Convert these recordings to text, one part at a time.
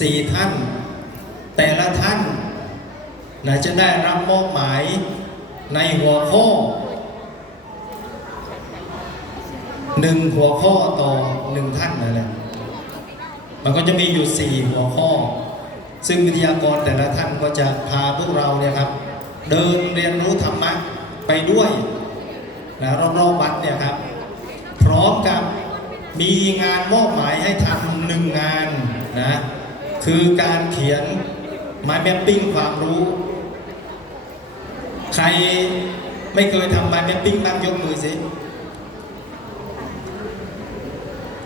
สี่ท่าน แต่ละท่านนะจะได้รับมอบหมายในหัวข้อหนึ่งหัวข้อต่อหนึ่งท่านนั่นแหละมันก็จะมีอยู่สี่หัวข้อ ซึ่งวิทยากรแต่ละท่านก็จะพาพวกเราเนี่ยครับ เดินเรียนรู้ธรรมะไปด้วยนะรอบๆวัดเนี่ยครับ พร้อมกับมีงานมอบหมายให้ทำหนึ่งงานนะ คือการเขียน mind mapping ความรู้ ใครไม่เคยทำ mind mapping บ้างยกมือสิ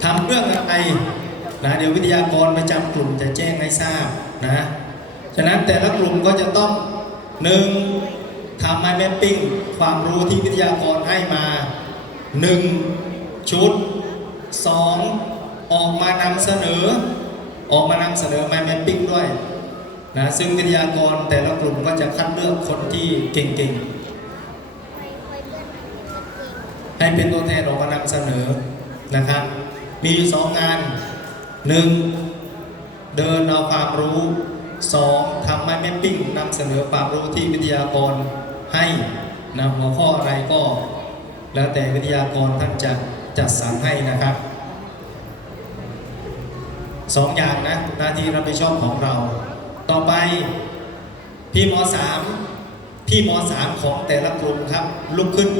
ทำเรื่องอะไรนะเดี๋ยววิทยากรประจำกลุ่มจะแจ้งให้ทราบนะฉะนั้นแต่ละกลุ่มก็จะต้องหนึ่งทำ mind mapping ความรู้ที่วิทยากรให้มาหนึ่งชุดสองออกมานำเสนอ ออกมานำเสนอ mind mapping ด้วยนะซึ่งวิทยากรแต่ละกลุ่มก็จะคัดเลือกคนที่เก่งๆ ให้เป็นตัวแทนออกมานำเสนอนะครับ มีสองงานหนึ่งเดินเอาความรู้สองทำ mind mapping นำเสนอความรู้ที่วิทยากรให้นะหัวข้ออะไรก็ แล้วแต่วิทยากรท่านจะจัดสรรให้นะครับ สองอย่างนะหน้าที่รับผิดชอบของเรา ต่อไปพี่มสามพี่มสามของแต่ละกลุ่มครับ ลุกขึ้น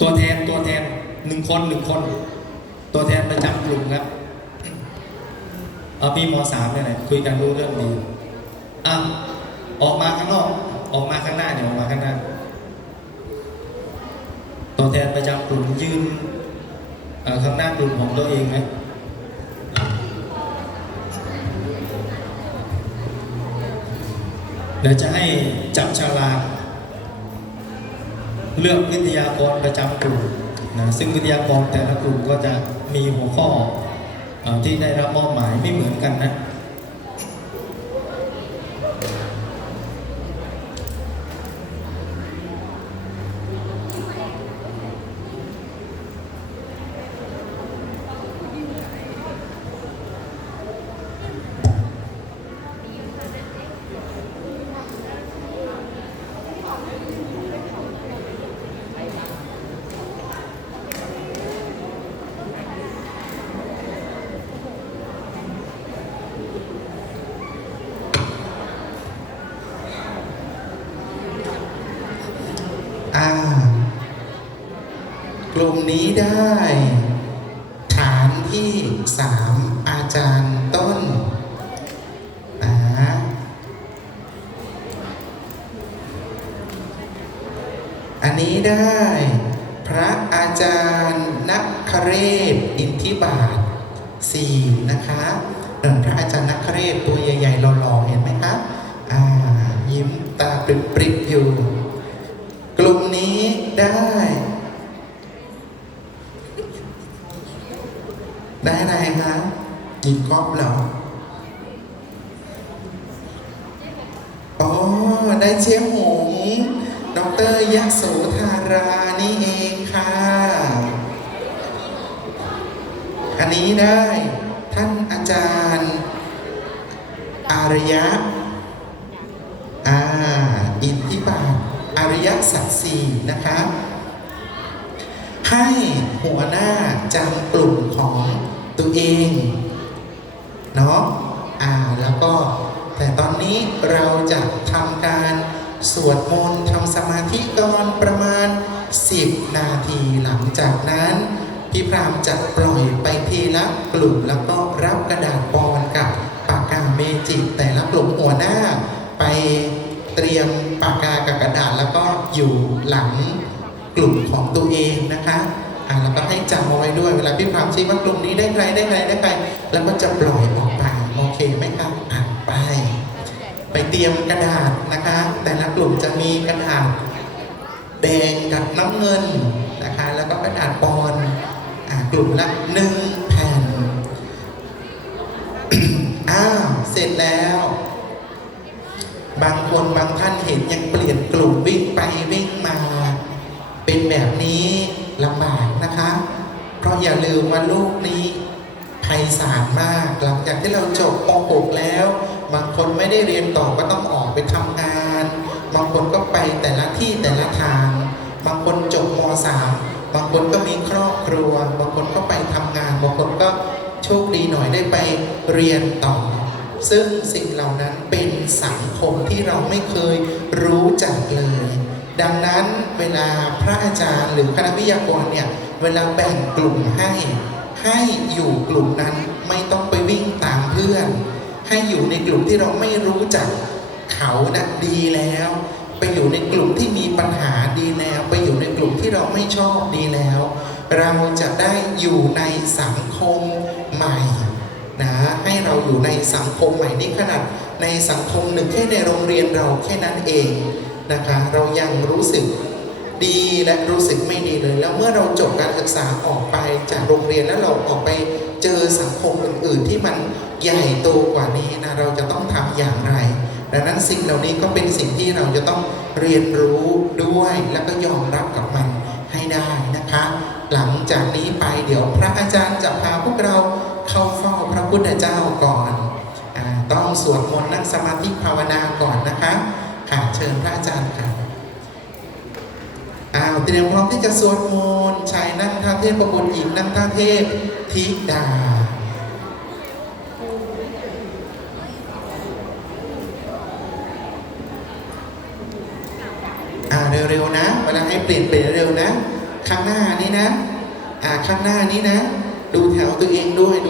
ตัวแทนตัวแทนหนึ่งคนหนึ่งคน ตัวแทนประจำกลุ่มครับเอาพี่มสามเนี่ยแหละคุยกันรู้เรื่องดีอะออกมาข้างนอกออกมาข้างหน้าเนี่ยออกมาข้างหน้า ตัวแทนประจำกลุ่มยืนข้างหน้ากลุ่มของตัวเองไหม เดี๋ยวจะให้จับฉลากเลือกวิทยากรประจำกลุ่มนะซึ่งวิทยากรแต่ละกลุ่มก็จะมีหัวข้ออที่ได้รับมอบหมายไม่เหมือนกันนะ อ่ากลุ่มนี้ได้ ฐานที่สามอาจารย์ต้นอ่าอันนี้ได้ พระอาจารย์นักคเรศอินทิบาทสี่นะคะเดินพระอาจารย์นักคเรศตัวใหญ่ๆหล่อๆเห็นไหมคะอ่ายิ้มตาปริบๆอยู่ กลุ่มนี้ได้ ได้อะไรคะหญิงก๊อฟเหรออ๋อได้เชียหงดอกเตอรยะโสธารานี่เองค่ะ อันนี้ได้ท่านอาจารย์อารยะ อ่า อินทิบาทอริ ยสัจสี่นะคะให้หัวหน้าจำกลุ่มของตัวเองเนาะอ่าแล้วก็แต่ตอนนี้เราจะทำการสวดมนต์ทำสมาธิก่อนประมาณ 10 นาทีหลังจากนั้นพี่พรามจะปล่อยไปทีละกลุ่มแล้วก็รับกระดาษปอนกับปากกาเมจิแต่ละกลุ่มหัวหน้าไป เตรียมปากกากับกระดาษแล้วก็อยู่หลังกลุ่มของตัวเองนะคะอ่าแล้วก็ให้จำเอาไว้ด้วยเวลาพี่พรามชี้ว่ากลุ่มนี้ได้ใครได้ใครได้ใครแล้วก็จะปล่อยออกไปโอเคไหมครับอะไป ไปเตรียมกระดาษนะคะ แต่ละกลุ่มจะมีกระดาษแดงกับน้ำเงินนะคะ แล้วก็กระดาษปอนอ่ากลุ่มละหนึ่งแผ่น อ้าว เสร็จแล้ว บางคนบางท่านเห็นยังเปลี่ยนกลุ่มวิ่งไปวิ่งมา เป็นแบบนี้ลำบากนะคะ เพราะอย่าลืมว่าโลกนี้ภัยศาลมาก หลังจากที่เราจบป .6 แล้ว บางคนไม่ได้เรียนต่อก็ต้องออกไปทำงาน บางคนก็ไปแต่ละที่แต่ละทาง บางคนจบม .3 บางคนก็มีครอบครัว บางคนก็ไปทำงาน บางคนก็โชคดีหน่อยได้ไปเรียนต่อ ซึ่งสิ่งเหล่านั้นเป็น สังคมที่เราไม่เคยรู้จักเลย ดังนั้นเวลาพระอาจารย์หรือคณะวิทยากรเนี่ยเวลาแบ่งกลุ่มให้ ให้อยู่กลุ่มนั้นไม่ต้องไปวิ่งตามเพื่อน ให้อยู่ในกลุ่มที่เราไม่รู้จักเขานะ่ะดีแล้ว ไปอยู่ในกลุ่มที่มีปัญหาดีแล้ว ไปอยู่ในกลุ่มที่เราไม่ชอบดีแล้ว เราจะได้อยู่ในสังคมใหม่นะให้เราอยู่ในสังคมใหม่นี่ขนาด ในสังคมหนึ่งแค่ในโรงเรียนเราแค่นั้นเองนะคะเรายังรู้สึกดีและรู้สึกไม่ดีเลย แล้วเมื่อเราจบการศึกษาออกไปจากโรงเรียนแล้วเราออกไปเจอสังคมอื่น ๆ ที่มันใหญ่โตกว่านี้นะเราจะต้องทำอย่างไร ดังนั้นสิ่งเหล่านี้ก็เป็นสิ่งที่เราจะต้องเรียนรู้ด้วยแล้วก็ยอมรับกับมันให้ได้นะคะ หลังจากนี้ไปเดี๋ยวพระอาจารย์จะพาพวกเราเข้าเฝ้าพระพุทธเจ้าก่อน ต้องสวดมนต์นั่งสมาธิภาวนาก่อนนะคะค่ะเชิญพระอาจารย์ค่ะอ้าวเตรียมพร้อมที่จะสวดมนต์ชายนั่งท่าเทพประบุญหญิงนั่งท่าเทพธิดาอ่าเร็วๆนะเวลาให้เปลี่ยนเปลี่ยนเร็วนะ ข้างหน้านี้นะ อ่าข้างหน้านี้นะ ดูแถวตัวเองด้วยดู